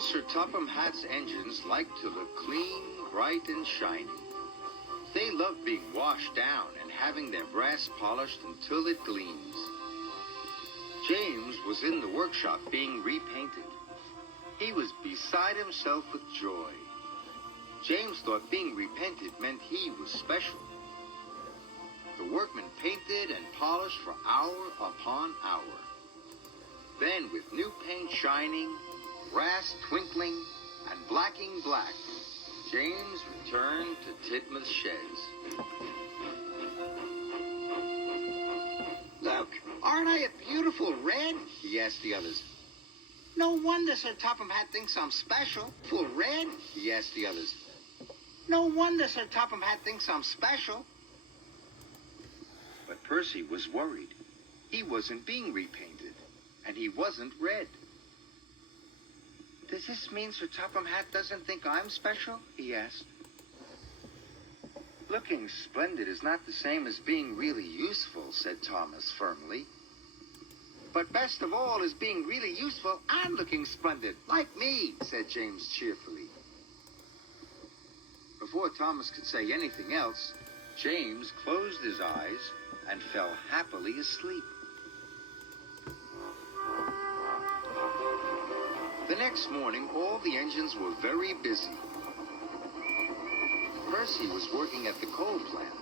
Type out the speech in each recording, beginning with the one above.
All Sir Topham Hatt's engines like to look clean, bright, and shiny. They love being washed down and having their brass polished until it gleams. James was in the workshop being repainted. He was beside himself with joy. James thought being repainted meant he was special. The workmen painted and polished for hour upon hour. Then, with new paint shining, brass twinkling, and blacking black, James returned to Titmuth's sheds. Look, aren't I a beautiful red? He asked the others. No wonder Sir Topham Hatt thinks I'm special. Full red? He asked the others. No wonder Sir Topham Hatt thinks I'm special. But Percy was worried. He wasn't being repainted, and he wasn't red. Does this mean Sir Topham Hatt doesn't think I'm special? He asked. Looking splendid is not the same as being really useful, said Thomas firmly. But best of all is being really useful and looking splendid, like me, said James cheerfully. Before Thomas could say anything else, James closed his eyes and fell happily asleep. The next morning, all the engines were very busy. Percy was working at the coal plant.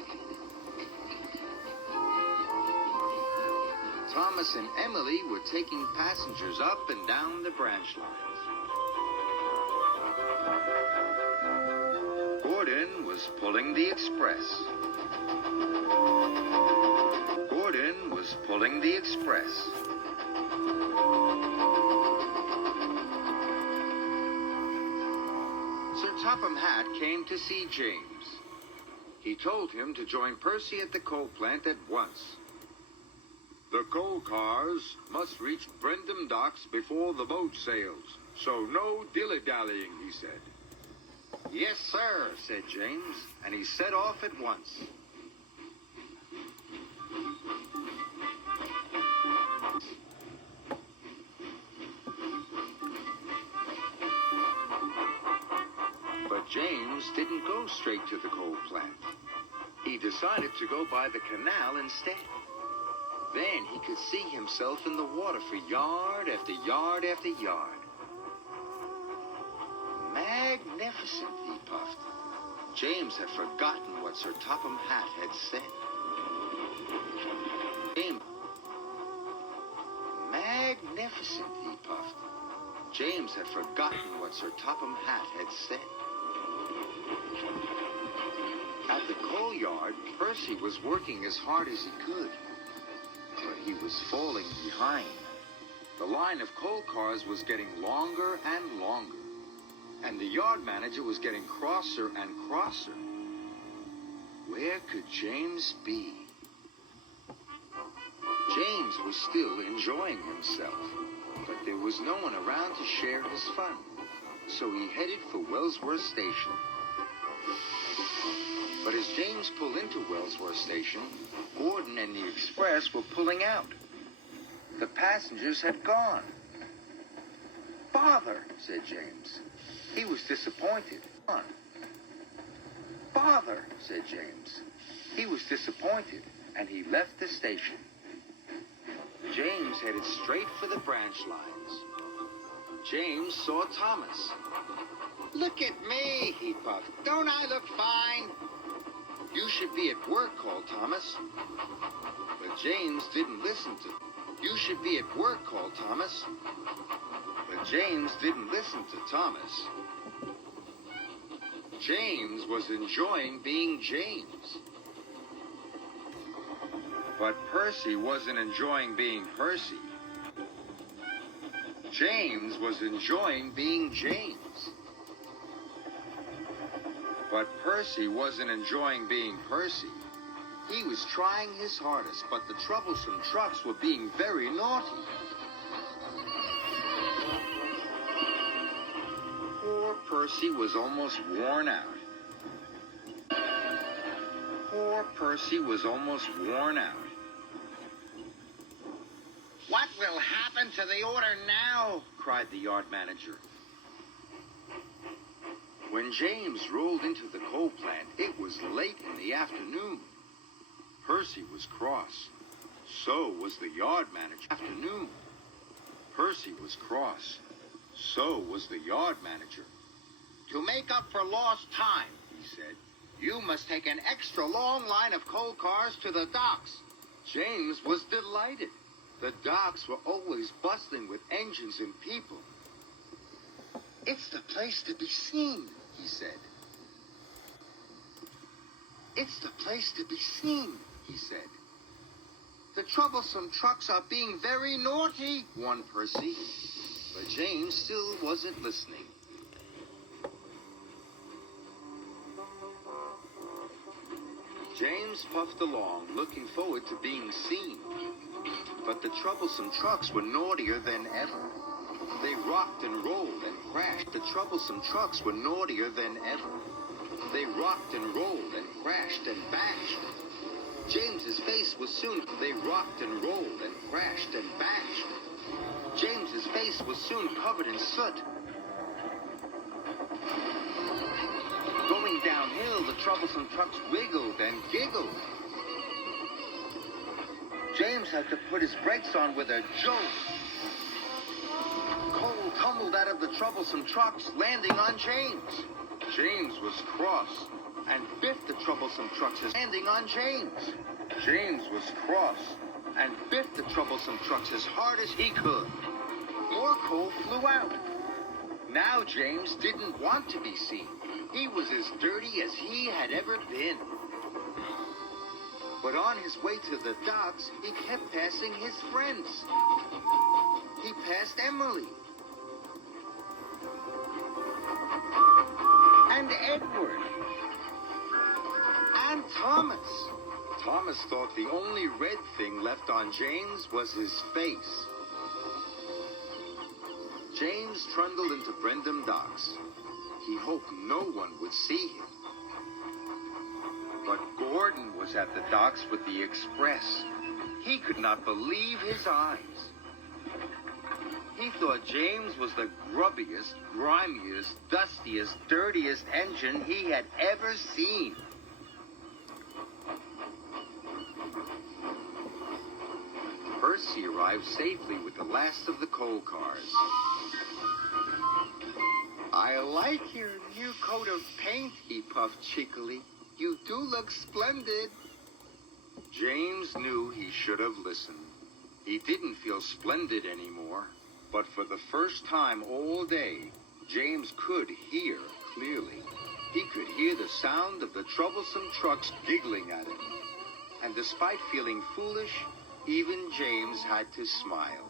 Thomas and Emily were taking passengers up and down the branch lines. Gordon was pulling the express. Gordon was pulling the express. Sir Topham Hatt came to see James. He told him to join Percy at the coal plant at once. The coal cars must reach Brendam docks before the boat sails, so no dilly-dallying, he said. Yes, sir, said James, and he set off at once. But James didn't go straight to the coal plant. He decided to go by the canal instead. Then he could see himself in the water for yard after yard after yard. Magnificent, he puffed. James had forgotten what Sir Topham Hatt had said. Magnificent, he puffed. James had forgotten what Sir Topham Hatt had said. At the coal yard, Percy was working as hard as he could. But he was falling behind. The line of coal cars was getting longer and longer, and the yard manager was getting crosser and crosser. Where could James be? James was still enjoying himself, but there was no one around to share his fun, so he headed for Wellsworth Station. But as James pulled into Wellsworth Station, Gordon and the express were pulling out. The passengers had gone. Bother, said James. He was disappointed. Bother, said James. He was disappointed, and he left the station. James headed straight for the branch lines. James saw Thomas. Look at me, he puffed. Don't I look fine? You should be at work, called Thomas. But James didn't listen to him. You should be at work, called Thomas. But James didn't listen to Thomas. James was enjoying being James. But Percy wasn't enjoying being Percy. James was enjoying being James. But Percy wasn't enjoying being Percy. He was trying his hardest, but the troublesome trucks were being very naughty. Poor Percy was almost worn out. Poor Percy was almost worn out. What will happen to the order now? Cried the yard manager. When James rolled into the coal plant, it was late in the afternoon. Percy was cross. So was the yard manager. Afternoon. Percy was cross. So was the yard manager. To make up for lost time, He said. you must take an extra long line of coal cars to the docks. James was delighted. The docks were always bustling with engines and people. It's the place to be seen, he said. It's the place to be seen, he said. The troublesome trucks are being very naughty, Warned Percy. But James still wasn't listening. James puffed along, looking forward to being seen. But the troublesome trucks were naughtier than ever. They rocked and rolled and crashed. The troublesome trucks were naughtier than ever. They rocked and rolled and crashed and bashed. James's face was soon... They rocked and rolled and crashed and bashed. James's face was soon covered in soot. Going downhill, the troublesome trucks wiggled and giggled. James had to put his brakes on with a jolt. Coal tumbled out of the troublesome trucks, landing on James. James was cross and biffed the troublesome trucks, landing on James. James was cross and biffed the troublesome trucks as hard as he could. More coal flew out. Now James didn't want to be seen. He was as dirty as he had ever been. But on his way to the docks, he kept passing his friends. He passed Emily. And Edward. And Thomas. Thomas thought the only red thing left on James was his face. James trundled into Brendam Docks. He hoped no one would see him. But Gordon was at the docks with the express. He could not believe his eyes. He thought James was the grubbiest, grimiest, dustiest, dirtiest engine he had ever seen. Percy arrived safely with the last of the coal cars. I like your new coat of paint, he puffed cheekily. You do look splendid. James knew he should have listened. He didn't feel splendid anymore, but for the first time all day, James could hear clearly. He could hear the sound of the troublesome trucks giggling at him. And despite feeling foolish, even James had to smile.